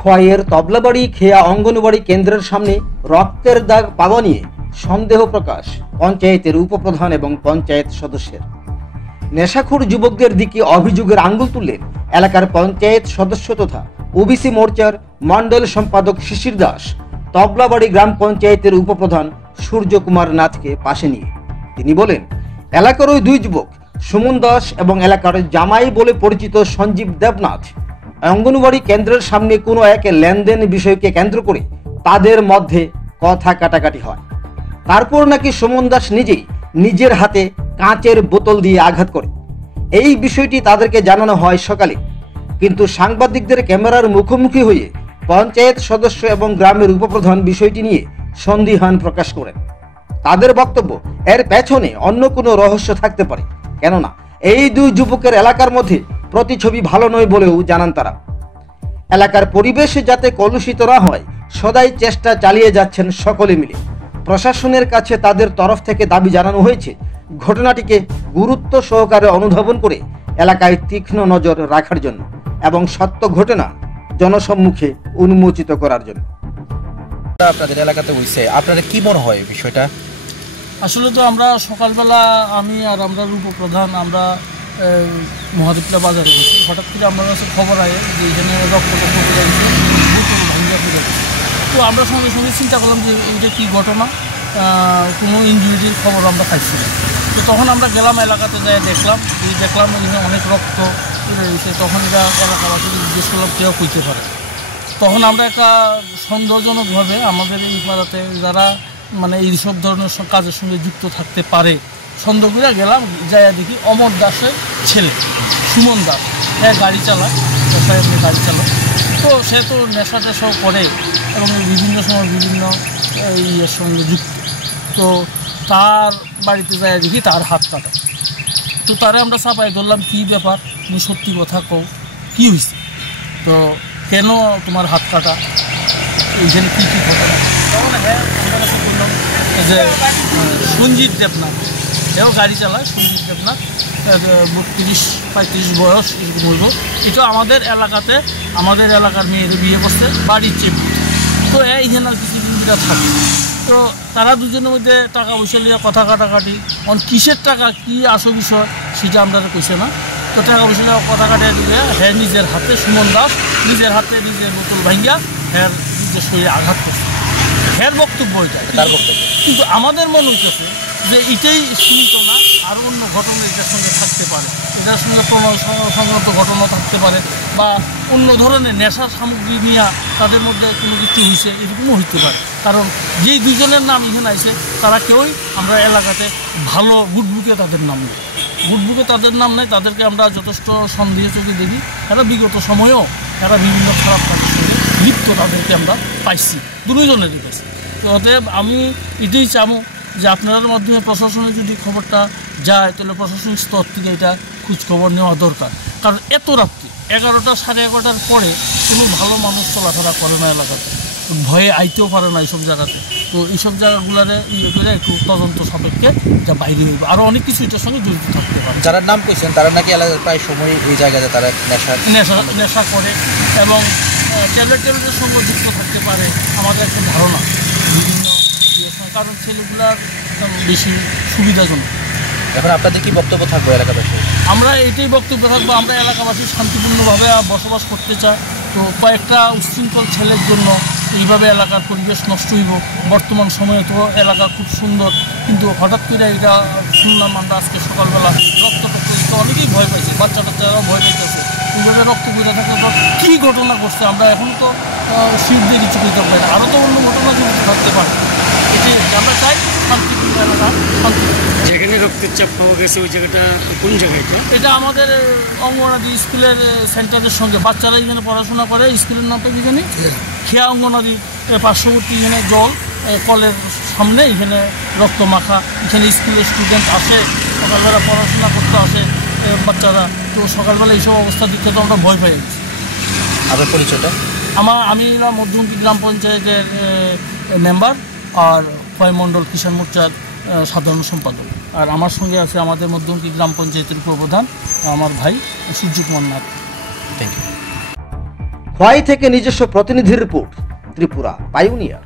খোয়াইয়ের তবলাবাড়ি খেয়া অঙ্গনবাড়ি কেন্দ্রের সামনে রক্তের দাগ পাওয়া নিয়ে সন্দেহ প্রকাশ পঞ্চায়েতের উপপ্রধান এবং পঞ্চায়েত সদস্যের। নেশাখোর যুবকদের দিকে অভিযোগের আঙ্গুল তুললেন এলাকার পঞ্চায়েত সদস্য তথা ওবিসি মোর্চার মণ্ডল সম্পাদক শিশির দাস তবলাবাড়ি গ্রাম পঞ্চায়েতের উপপ্রধান সূর্যকুমার নাথকে পাশে নিয়ে। তিনি বলেন, এলাকার ওই দুই যুবক সুমন দাস এবং এলাকার জামাই বলে পরিচিত সঞ্জীব দেবনাথ অঙ্গনবাড়ি কেন্দ্রের সামনে কোনো এক লেনদেন বিষয়কে কেন্দ্র করে তাদের মধ্যে কথা কাটাকাটি হয়। তারপর নাকি সুমন দাস নিজেই নিজের হাতে কাঁচের বোতল দিয়ে আঘাত করে। এই বিষয়টি তাদেরকে জানানো হয় সকালে, কিন্তু সাংবাদিকদের ক্যামেরার মুখোমুখি হয়ে পঞ্চায়েত সদস্য এবং গ্রামের উপপ্রধান বিষয়টি নিয়ে সন্দিহান প্রকাশ করেন। তাদের বক্তব্য, এর পেছনে অন্য কোনো রহস্য থাকতে পারে, কেননা এই দুই যুবকের এলাকার মধ্যে প্রতিছবি ভালো নয় বলেও জানান তারা। এলাকার পরিবেশ যাতে কলুষিত না হয় সদাই চেষ্টা চালিয়ে যাচ্ছেন সকলে মিলে। প্রশাসনের কাছে তাদের তরফ থেকে দাবি জানানো হয়েছে ঘটনাটিকে গুরুত্ব সহকারে অনুধাবন করে এলাকায় তীক্ষ্ণ নজর রাখার জন্য এবং সত্য ঘটনা জনসম্মুখে উন্মোচিত করার জন্য। আপনাদের এলাকাতে হইছে, আপনাদের কি মনে হয় বিষয়টা? আসলে তো আমরা সকালবেলা আমি আর আমরা উপপ্রধান আমরা মহাদেবপুরা বাজারে গেছি। হঠাৎ করে আমার কাছে খবর আয় যে এখানে রক্ত ভাঙিয়া ফিরে গেছে। তো আমরা সঙ্গে সঙ্গে চিন্তা করলাম যে এইটা কী ঘটনা, কোনো ইনজুরির খবর আমরা পাইছি না। তো তখন আমরা গেলাম এলাকাতে যাই, দেখলাম এখানে অনেক রক্ত রয়েছে। তখন এটা এলাকাবাসী জিজ্ঞেস করলাম কেউ কইতে পারে। তখন আমরা একটা সন্দেহজনকভাবে আমাদের এই পাড়াতে যারা মানে এইসব ধরনের কাজের সঙ্গে যুক্ত থাকতে পারে সন্দেহ করে গেলাম, যাইয়া দেখি অমর দাসের ছেলে সুমন দাস, হ্যাঁ গাড়ি চালায়, পেশায় এমনি গাড়ি চালায়। তো সে তো নেশা টেশাও করে এবং বিভিন্ন সময় বিভিন্ন ইয়ের সঙ্গে যুক্ত। তো তার বাড়িতে যাইয়া দেখি তার হাত কাটা। তো তারে আমরা চাপাই ধরলাম, কী ব্যাপার, তুমি সত্যি কথা কও, কী হয়েছে, তো কেন তোমার হাত কাটা, এইখানে কী কী ঘটনা? তখন হ্যাঁ আমরা কাছে বললাম যে সঞ্জীব দেবনাথ, এও গাড়ি চালায়, সঞ্জীব দেবনাথ 32-35 বয়স এরকম বলব। এটা আমাদের এলাকাতে আমাদের এলাকার মেয়ের বিয়ে করছে, বাড়ির চেপে। তো এইখানে আর কিছুদিন যেটা থাকে। তো তারা দুজনের মধ্যে টাকা পয়সা নিয়ে কথা কাটাকাটি, কিসের টাকা কী আসল বিষয় সেটা আমরা কইছে না। তো টাকা পয়সা নিয়ে কথা কাটিয়ে দিলে হ্যাঁ নিজের হাতে সুমন দাস নিজের হাতে নিজের বোতল ভাঙ্গিয়া হ্যাঁ নিজের শরীরে আঘাত করছে। হ্যাঁ বক্তব্য এটা, তার বক্তব্য। কিন্তু আমাদের মনে হইতেছে যে এটাই সীমিত না, আরও অন্য ঘটনা এটার সঙ্গে থাকতে পারে, এটার সঙ্গে সংক্রান্ত ঘটনা থাকতে পারে, বা অন্য ধরনের নেশার সামগ্রী নিয়ে তাদের মধ্যে কোনো কিছু হয়েছে, এরকমও হইতে পারে। কারণ যেই দুজনের নাম এখানে আছে তারা কেউই আমরা এলাকাতে ভালো গুডবুকে তাদের নাম নেই, গুডবুকে তাদের নাম নেই। তাদেরকে আমরা যথেষ্ট সন্দেহ চোখে দেখি। এরা বিগত সময়েও এরা বিভিন্ন খারাপ কাজের সঙ্গে লিপ্ত তাদেরকে আমরা পাইছি, দুজনেরই কাছে। তো অতএব আমি এটাই চাবো যে আপনাদের মাধ্যমে প্রশাসনে যদি খবরটা যায় তাহলে প্রশাসনিক স্তর থেকে এটা খোঁজখবর নেওয়া দরকার। কারণ এত রাত্রি 11টা সাড়ে 11টার পরে কোনো ভালো মানুষ চলাফেরা করে না এলাকাতে, ভয়ে আইতেও পারে না এইসব জায়গাতে। তো এইসব জায়গাগুলারে ইয়ে করে একটু তদন্ত সাপেক্ষে যা বাইরে হইবে, আরও অনেক কিছু এটার সঙ্গে জড়িত থাকতে পারে। যারা নাম পেয়েছেন তারা নাকি এলাকার প্রায় সময় এই জায়গাতে তারা নেশা করে এবং ট্যাবলেটের সঙ্গে যুক্ত থাকতে পারে আমাদের একটা ধারণা বিভিন্ন ইয়ের সঙ্গে, কারণ ছেলেগুলার বেশি সুবিধাজনক। এখন আপনাদের কি বক্তব্য থাকবে এলাকাবাসী? আমরা এটাই বক্তব্য থাকবো, আমরা এলাকাবাসী শান্তিপূর্ণভাবে বসবাস করতে চাই। তো কয়েকটা উচ্ছৃঙ্খল ছেলের জন্য এইভাবে এলাকার পরিবেশ নষ্ট হইব। বর্তমান সময়ে তো এলাকা খুব সুন্দর, কিন্তু হঠাৎ করে এটা শুনলাম আমরা আজকে সকালবেলা রক্তটক্ত, অনেকেই ভয় পাইছে, বাচ্চা টাচ্চারাও ভয় পাইতেছে। এইভাবে রক্ত পড়ে থাকলে তো কী ঘটনা ঘটছে আমরা এখন তো শিব দিয়ে কিছু করতে পারি না, আরও তো অন্য ঘটনা জড়িত থাকতে পারে। এটি আমরা চাই শান্তিপূর্ণ এলাকা, শান্তিপূর্ণ। যেখানে রক্তের চাপ পাওয়া গেছে ওই জায়গাটা কোন জায়গাটা? এটা আমাদের অঙ্গনাদি স্কুলের সেন্টারের সঙ্গে, বাচ্চারা এখানে পড়াশোনা করে, স্কুলের নামটা কি জানি, খেয়া অঙ্গনাদি পার্শ্ববর্তী, এখানে জল কলের সামনে, এখানে রক্ত মাখা, এখানে স্কুলের স্টুডেন্ট আসে, সকালবেলা পড়াশোনা করতে আসে বাচ্চারা। তো সকালবেলা এইসব অবস্থা দিতে তো আমরা ভয় পাই। আপনার পরিচয়টা? আমি মধ্যমুখী গ্রাম পঞ্চায়েতের মেম্বার আর খোয়াই মণ্ডল কিষাণ মোর্চার সাধারণ সম্পাদক। আর আমার সঙ্গে আছে আমাদের মধ্যমুখী গ্রাম পঞ্চায়েতের উপপ্রধান আমার ভাই সূর্যকুমার নাথ। Thank you. খোয়াই থেকে নিজস্ব প্রতিনিধির রিপোর্ট, ত্রিপুরা পাইওনিয়ার।